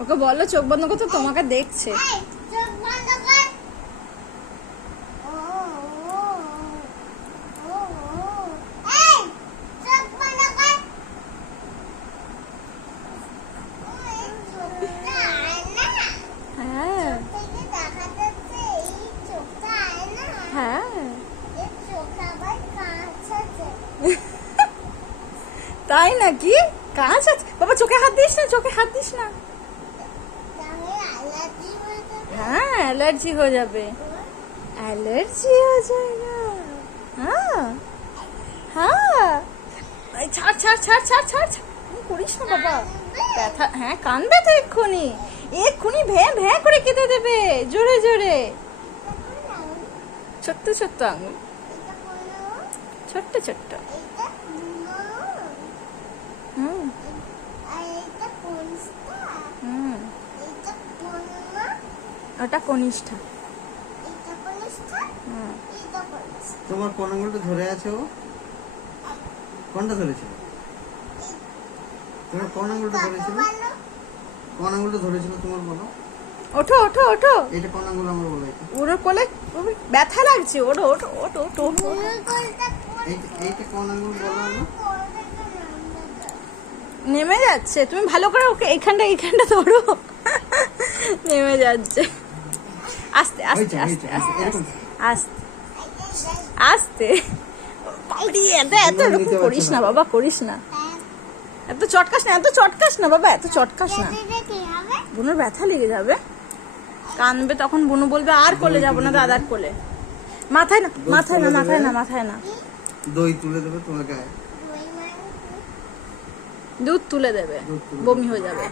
ওকে বলো চোখ বন্ধ করতে, তোমাকে দেখছে। তাই নাকি? কাঁচ আছে বাবা, চোখে হাত দিস না, চোখে হাত দিস না। হ্যাঁ অ্যালার্জি হয়ে যাবে, অ্যালার্জি হয়ে যায়গা। হ্যাঁ হ্যাঁ, ছাড় ছাড় ছাড় ছাড় ছাড়, করিস না বাবা, ব্যথা। হ্যাঁ কানবে তো এক্ষুনি, এক্ষুনি ভ্যাঁ ভ্যাঁ করে কেঁদে দেবে জোরে জোরে। ছোট্ট ছোট্ট আঙুল, ছোট্ট ছোট্ট। ওটা কনিষ্ঠা। তোমার কোন আঙুলটা ধরে আছে? ও কোনটা ধরেছিল? তোমার কোন আঙুলটা ধরেছিল? কোন আঙুলটা ধরেছিল তোমার বলো? ওঠো ওঠো ওঠো। এটা কোন আঙুল আমার বলো? ওর কোলে ব্যথা লাগছে, ওঠো ওঠো ওঠো ওঠো। এইটা কোন আঙুল বলো না? নেমে যাচ্ছে, তুমি ভালো করে ওকে এইখানটা এইখানটা ধরো। নেমে যাচ্ছে, আস্তে আস্তে আস্তে আস্তে আস্তে আস্তে। এত এত এরকম করিস না বাবা, করিস না, এত চটকাস না, এত চটকাস না বাবা, এত চটকাস না। বুনুর ব্যথা লেগে যাবে, কানবে তখন। বুনু বলবে আর কোলে যাবো না, দাদার কোলে। মাথায় না মাথায় না মাথায় না মাথায় না, দই তুলে দেবে তোমার গায়ে, দুধ তুলে দেবে, বমি হয়ে যাবে।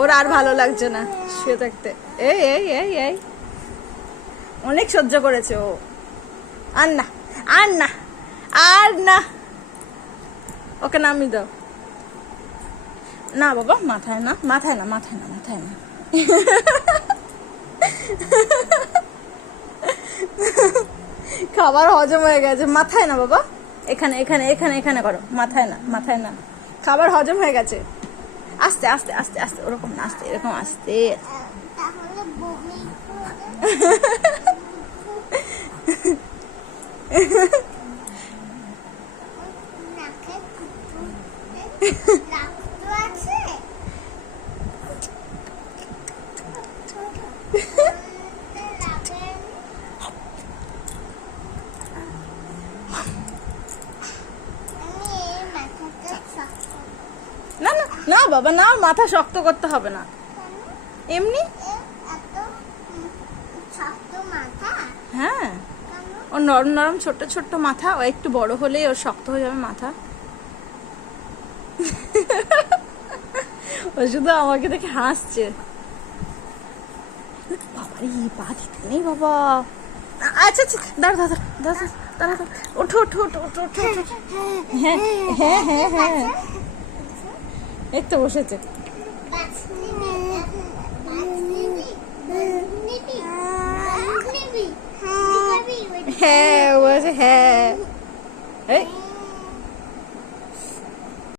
ওর আর ভালো লাগছে না শুয়ে থাকতে। এই এই এই এই অনেক সহ্য করেছে ও, আর না আর না আর না। ওকে নামিয়ে দাও। না বাবা মাথায় না মাথায় না মাথায় না মাথায় না। খাবার হজম হয়ে গেছে, মাথায় না বাবা, এখানে এখানে এখানে এখানে করো, মাথায় না মাথায় না। খাবার হজম হয়ে গেছে, আস্তে আস্তে আস্তে আস্তে, ওরকম না, আস্তে এরকম আস্তে। না না না বাবা না, মাথা শক্ত করতে হবে না, এমনি। হ্যাঁ ও নরম নরম ছোট্ট ছোট্ট মাথা, ও একটু বড় হলেই ওর শক্ত হয়ে যাবে মাথা। ও শুধু আমাকে দেখে হাসছে। বাবারে পা দিতে নেই বাবা। আচ্ছা আচ্ছা দাঁড়া দাঁড়া দাঁড়া দাঁড়া দাঁড়া, ওঠো ওঠো ওঠো ওঠো ওঠো। হ্যাঁ হ্যাঁ হ্যাঁ হ্যাঁ, এই তো বসেছে। হ্যাঁ বলছে হ্যাঁ।